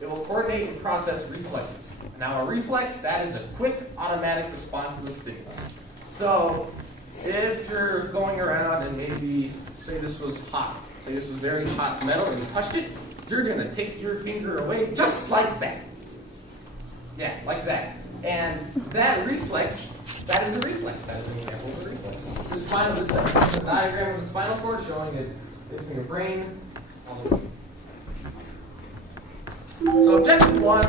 it will coordinate and process reflexes. Now a reflex, that is a quick automatic response to a stimulus. So if you're going around and maybe, say this was hot, say this was very hot metal and you touched it, you're going to take your finger away just like that. Yeah, like that. And that reflex, that is a reflex. That is an example of a reflex. This is a diagram of the spinal cord showing it in your brain. So objective 1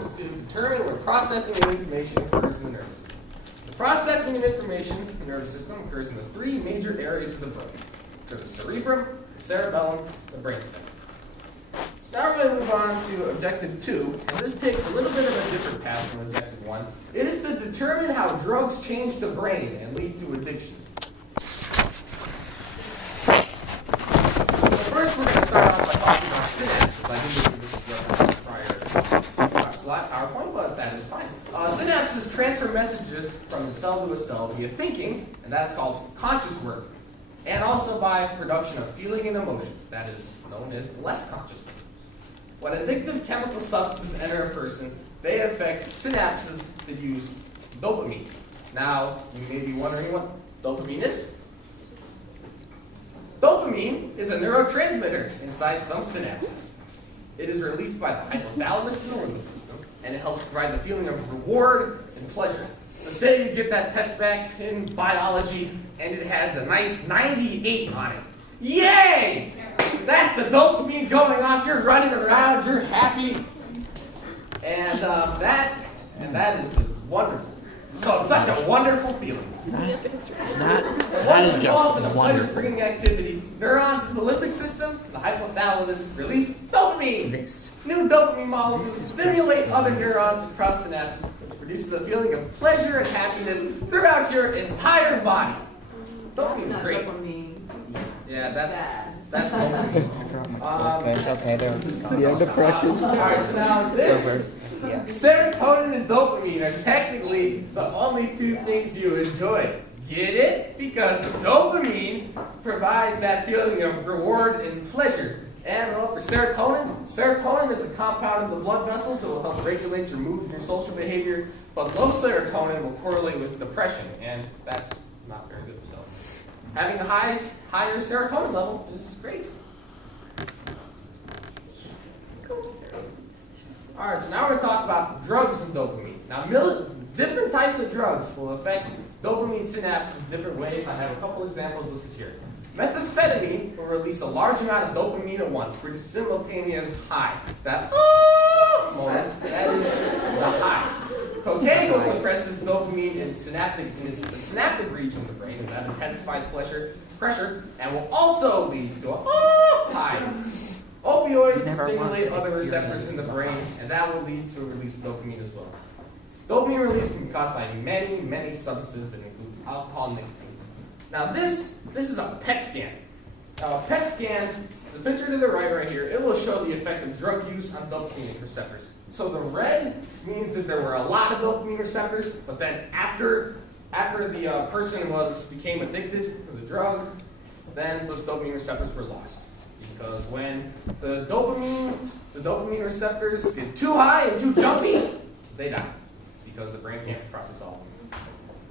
is to determine where processing of information occurs in the nervous system. The processing of information in the nervous system occurs in the 3 major areas of the brain. So the cerebrum, the cerebellum, the brainstem. Now we're going to move on to objective 2, and this takes a little bit of a different path from objective 1. It is to determine how drugs change the brain and lead to addiction. So first we're going to start off by talking about synapses. I didn't do this prior PowerPoint, but that is fine. Synapses transfer messages from the cell to a cell via thinking, and that's called conscious work, and also by production of feeling and emotions. That is known as less conscious. When addictive chemical substances enter a person, they affect synapses that use dopamine. Now, you may be wondering what dopamine is. Dopamine is a neurotransmitter inside some synapses. It is released by the hypothalamus in the limbic system, and it helps provide the feeling of reward and pleasure. So say you get that test back in biology, and it has a nice 98 on it. Yay! That's the dopamine going off. You're running around. You're happy, and that is just wonderful. So such a wonderful feeling. That is just wonderful. Pleasure-bringing activity. Neurons in the limbic system, the hypothalamus, release dopamine. New dopamine molecules stimulate other neurons across synapses, which produces a feeling of pleasure and happiness throughout your entire body. Dopamine is great. Yeah, that's dopamine. Depression. Alright, so now this, serotonin and dopamine are technically the only 2 things you enjoy. Get it? Because dopamine provides that feeling of reward and pleasure. And well, for serotonin is a compound in the blood vessels that will help regulate your mood and your social behavior. But low serotonin will correlate with depression, and that's not very good. So having a higher serotonin level is great. Alright, so now we're going to talk about drugs and dopamine. Now, different types of drugs will affect dopamine synapses different ways. I have a couple examples listed here. Methamphetamine will release a large amount of dopamine at once, produce simultaneous high. That moment, that is the high. Cocaine will suppresses dopamine in the synaptic region of the brain, and that intensifies pressure, and will also lead to a high. Opioids stimulate other receptors in the brain, and that will lead to a release of dopamine as well. Dopamine release can be caused by many, many substances that include alcohol and nicotine. Now this is a PET scan. Now a PET scan, the picture to the right here, it will show the effect of drug use on dopamine receptors. So the red means that there were a lot of dopamine receptors, but then after the person became addicted to the drug, then those dopamine receptors were lost. Because when the dopamine receptors get too high and too jumpy, they die. Because the brain can't process all of them.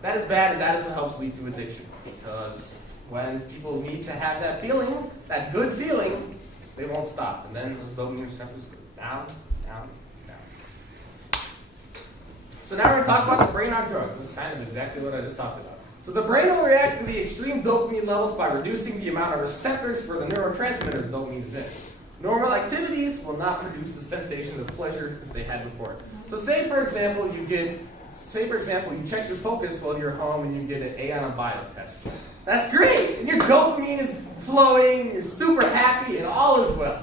That is bad, and that is what helps lead to addiction. Because when people need to have that feeling, that good feeling, they won't stop. And then those dopamine receptors go down, down, down. So now we're going to talk about the brain on drugs. This is kind of exactly what I just talked about. So the brain will react to the extreme dopamine levels by reducing the amount of receptors for the neurotransmitter dopamine is in. Normal activities will not produce the sensation of pleasure that they had before. So say for example you check your focus while you're home and you get an A on a bio test. That's great! And your dopamine is flowing, you're super happy, and all is well.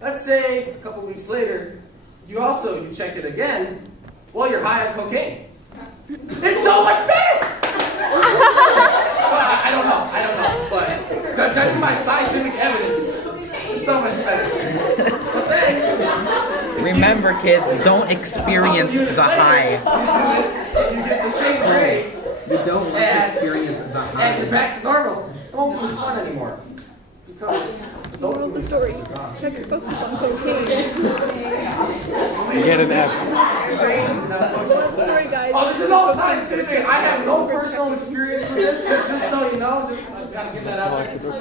Let's say a couple weeks later, you check it again while you're high on cocaine. It's so much better! I don't know, but judging by scientific evidence, it's so much better. But then, remember, kids, don't experience the high. You get the same grade. You don't want to experience the high. And you're back to normal. It won't be as fun anymore. Because the Moral of the story, check your focus on cocaine. Get an F. Sorry, guys. Oh, this is all scientific. I have no personal experience with this. Just so you know, I gotta get that out there.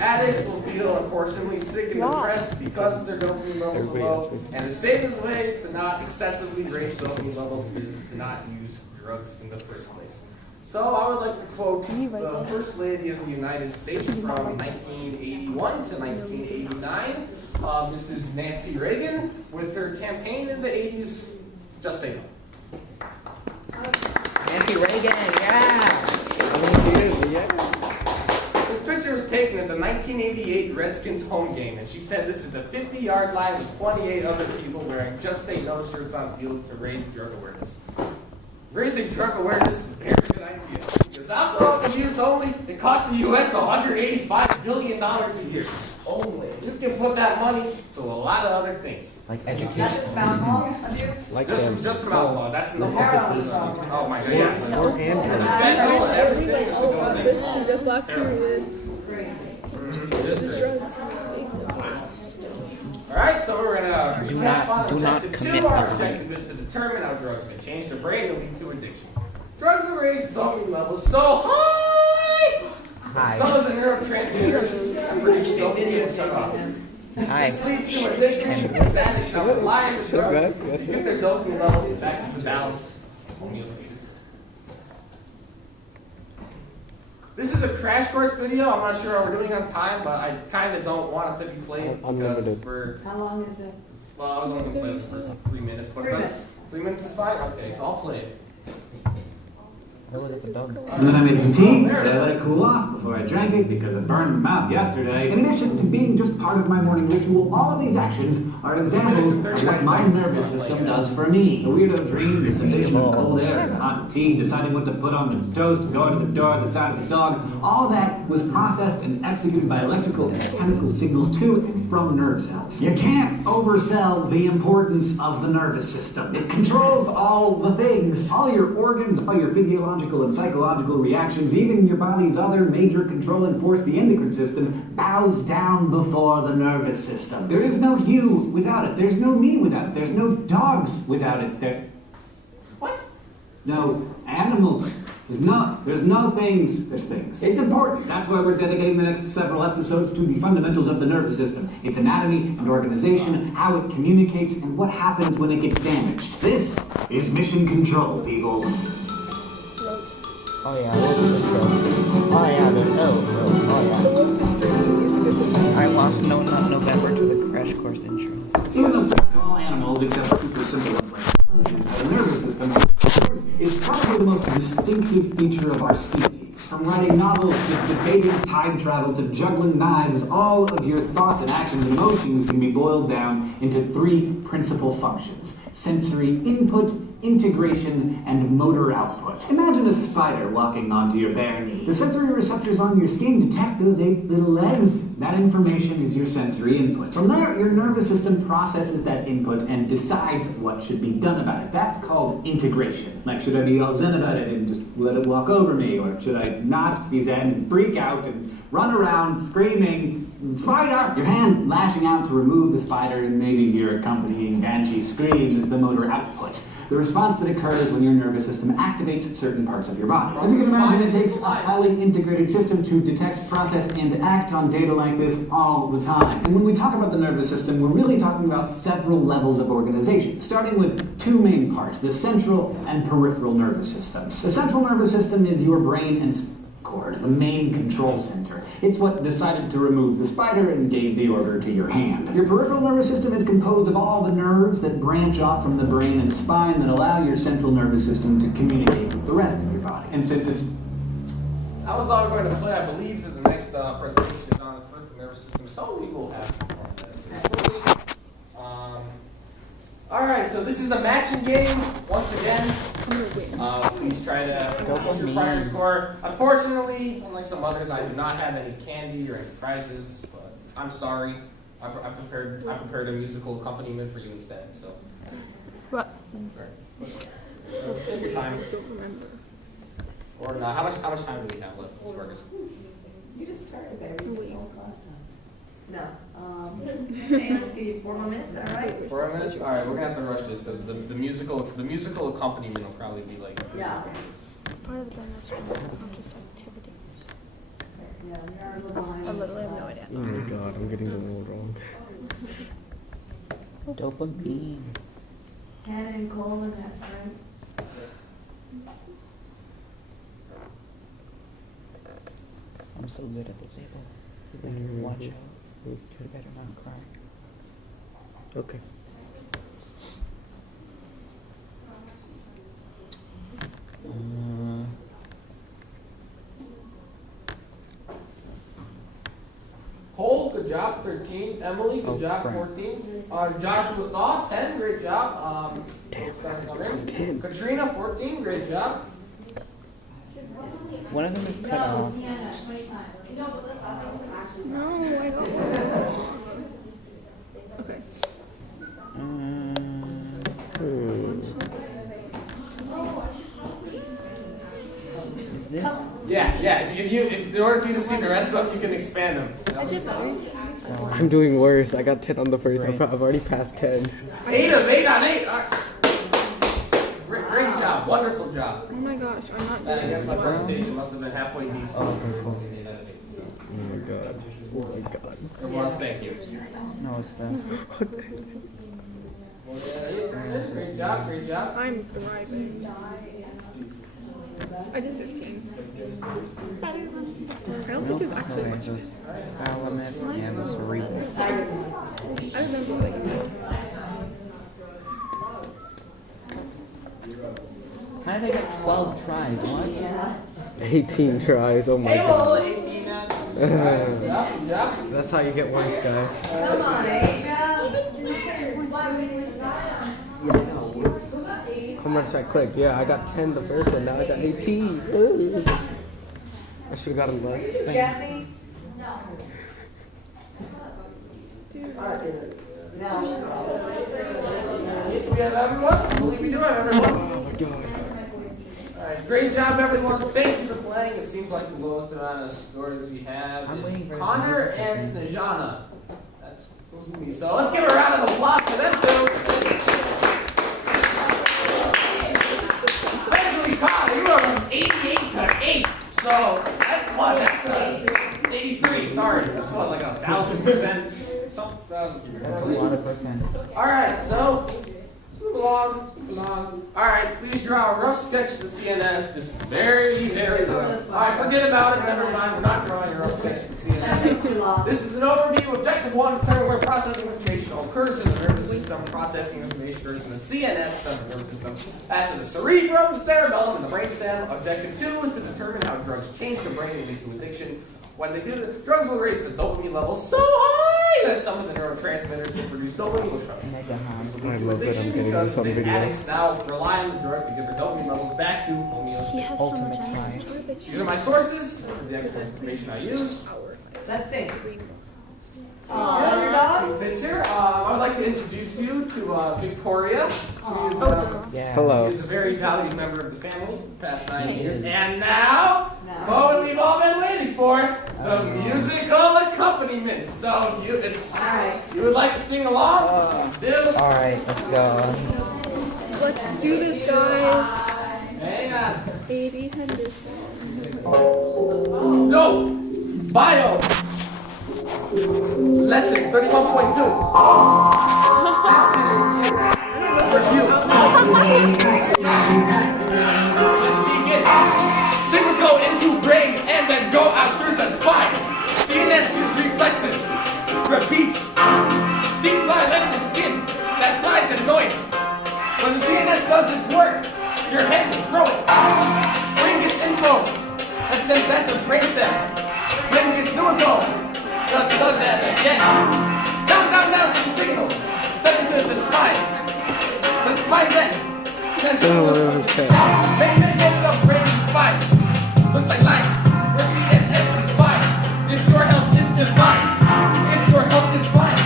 Addicts will feel unfortunately sick and depressed because their dopamine levels are low. And the safest way to not excessively raise dopamine levels is to not use drugs in the first place. So I would like to quote the First Lady of the United States from 1981 to 1989. This is Nancy Reagan with her campaign in the 80s, Just Say No. Nancy Reagan, yeah. This picture was taken at the 1988 Redskins home game, and she said this is a 50-yard line with 28 other people wearing Just Say No shirts on the field to raise drug awareness. Raising drug awareness is a very good idea. Because alcohol abuse only, it costs the U.S. $185 billion a year. Only. You can put that money to a lot of other things. Like That's education. just alcohol abuse? Like Just from alcohol. That's in the Heroin. Oh my God, yeah. and The fentanyl and everything Oh, goes in. this is just last period. Great. This is drugs. Alright, so we're gonna Do recap on not objective commit 2. Our felony. objective is to determine how drugs can change the brain and lead to addiction. Drugs will raise dopamine levels so high! Some of the neurotransmitters are produced dopamine and shut off. Hi. This leads to addiction because addicts will rely on the drugs to get their dopamine levels back to the balance homeostasis. This is a crash course video. I'm not sure how we're doing on time, but I kind of don't want it to be played because Unlimited. we're. How long is it? Well, I was only going to play the first 3 minutes, but 3 minutes. 3 minutes is fine? Okay, so I'll play it. And then I made some tea, but I let it cool off before I drank it because it burned my mouth yesterday. In addition to being just part of my morning ritual, all of these actions are examples of what my nervous system does for me. The weirdo dream, the sensation of cold air, the hot tea, deciding what to put on the toast, going to the door, the sound of the dog, all that was processed and executed by electrical and chemical signals to and from nerve cells. You can't oversell the importance of the nervous system. It controls all the things, all your organs, all your physiological and psychological reactions, even your body's other major controlling force, the endocrine system, bows down before the nervous system. There is no you without it. There's no me without it. There's no dogs without it. What? No animals. There's no things. There's things. It's important. That's why we're dedicating the next several episodes to the fundamentals of the nervous system, its anatomy and organization, how it communicates, and what happens when it gets damaged. This is Mission Control, people. Oh yeah, what's this show? Oh yeah, I lost November to the Crash Course intro. Even though all animals, except for super simple ones like sponges, have a nervous system, yours is probably the most distinctive feature of our species. From writing novels to debating time travel to juggling knives, all of your thoughts and actions and emotions can be boiled down into 3 principal functions: sensory input, integration, and motor output. Imagine a spider walking onto your bare knee. The sensory receptors on your skin detect those 8 little legs. That information is your sensory input. From there, your nervous system processes that input and decides what should be done about it. That's called integration. Like, should I be all zen about it and just let it walk over me? Or should I not be zen and freak out and run around screaming, "Spider!" Your hand lashing out to remove the spider and maybe your accompanying banshee screams is the motor output. The response that occurs when your nervous system activates certain parts of your body. As you can imagine, it takes a highly integrated system to detect, process, and act on data like this all the time. And when we talk about the nervous system, we're really talking about several levels of organization, starting with 2 main parts, the central and peripheral nervous systems. The central nervous system is your brain and cord, the main control center. It's what decided to remove the spider and gave the order to your hand. Your peripheral nervous system is composed of all the nerves that branch off from the brain and spine that allow your central nervous system to communicate with the rest of your body. And since it's... That was all we're going to play. I believe that the next presentation is on the peripheral nervous system. Some people have. Alright, so this is the matching game. Once again, please try to reach your prior score. Unfortunately, unlike some others, I do not have any candy or any prizes, but I'm sorry. I prepared a musical accompaniment for you instead. So, What? take your time. I don't remember. Or not. How much time do we have left, Marcus? You just started there. You did all last time. No. Hey, let's give you 4 more minutes, all right? 4 minutes? Alright, we're gonna have to rush this because the musical accompaniment will probably be like. Yeah. Part of the band is from conscious activities. Yeah, we are a little behind. I literally have no idea. Oh my god, I'm getting the word wrong. Dopamine. Ken and Cole and that strength. I'm so good at this, Abel. You better watch out. You better not cry. Okay. Cole, good job, 13. Emily, good job, crap. 14. Joshua Thaw, 10, great job. Katrina, 14, great job. One of them is cut off. No, I don't. Okay. Is this? Yeah. If in order for you to see the rest of them, you can expand them. I did better. I'm doing worse. I got 10 on the first. I've already passed 10. 8 of 8 on 8. All right. Great job, wonderful job. Oh my gosh, I'm not I doing guess this my well. presentation must have been halfway decent. Oh my god. Oh my god. Everyone, thank you. No, it's that. Great job. I'm thriving. I did 15. Better. I don't think it's actually much. Thalamus and the cerebral. I remember like How did I get 12 tries? What? 18 tries. Oh my Hey, god. well, 18 man. Good job. That's how you get worse, guys. Come on, Asia. How much I clicked? Yeah, I got 10 the first one. Now I got 18. Ugh. I should have gotten less. Jesse? We have everyone? I believe we do have everyone. Oh my god. Alright, great job everyone. Thank you for playing. It seems like the lowest amount of scores we have I'm waiting is for Connor the and Snejana. That's supposed to be. So let's give a round of applause for them two. Especially Connor, you were from 88 to 8. So that's what, that's 83, sorry. That's what, like 1,000%. Alright, so let's move along. Alright, please draw a rough sketch of the CNS. This is very rough. Alright, forget about it, never mind. We're not drawing a rough sketch of the CNS. This is an overview. Objective 1, determine where processing information occurs in the nervous system. Processing information occurs in the CNS, central nervous system. That's in the cerebrum, the cerebellum, and the brainstem. Objective 2 is to determine how drugs change the brain and lead to addiction. When they do this, drugs will raise the dopamine levels so high that some of the neurotransmitters that produce dopamine will shut I love that I'm getting this on because video. addicts now rely on the drug to get their dopamine levels back to he homeostasis. has so much energy. These are my sources for the actual information I use. That's it. Underdog? Fisher, I would like to introduce you to Victoria. She's Hello. a very valued member of the family the past 9 years. And now, what we've all been waiting for, the musical accompaniment. So you would like to sing along? Do. Alright, let's go. Let's do this, guys. Hang on. 80 Henderson. No! Bio! Lesson 31.2. This is review. Let's begin. Signals go into brain and then go out through the spine. CNS use reflexes. Repeats. Seed fly letting the skin that flies annoyance. When the CNS does its work, your head will throw it. Brain gets info and sends that to brainstem. Brain gets new info. Does that again. Down to the signal. Send it to the spine. The spine then. Make the brain and spine. Look like light. Your CNS is fine. If your health is divine. If your health is fine,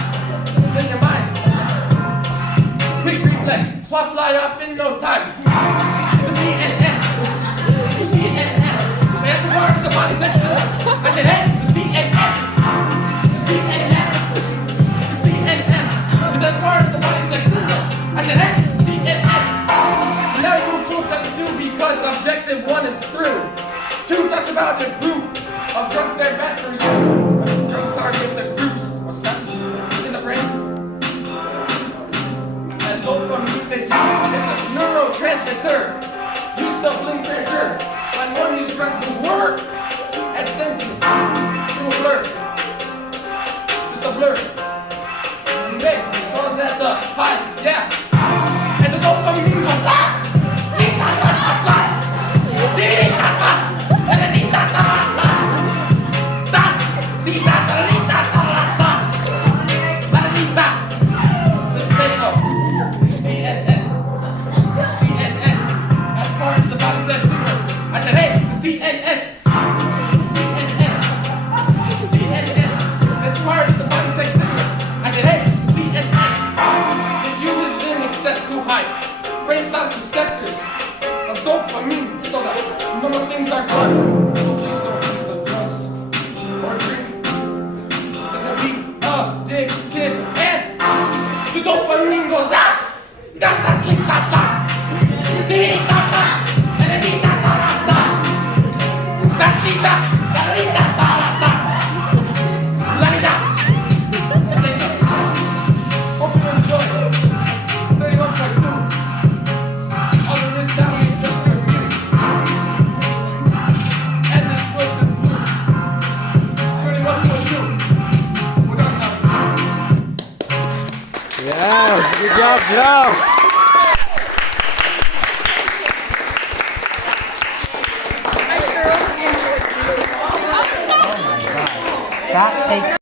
then your mind. Quick reflex. Swap fly off in no time. The CNS. The CNS. That's the part of the body section. I said, hey, the CNS. CNS. just a blink pressure. My money stress will work. At sensing. To a blur. Just a blur. Make all that the high, yeah. And the dopamine goes up. I said, hey, the CNS. That's part of the body sex signals. I said, hey, the CNS. It uses in excess too high. Brainstem receptors of dopamine so that normal things are done. So please don't use the drugs or drink. It's gonna be addictive and the dopamine goes up. Yes, good job, Joe. That takes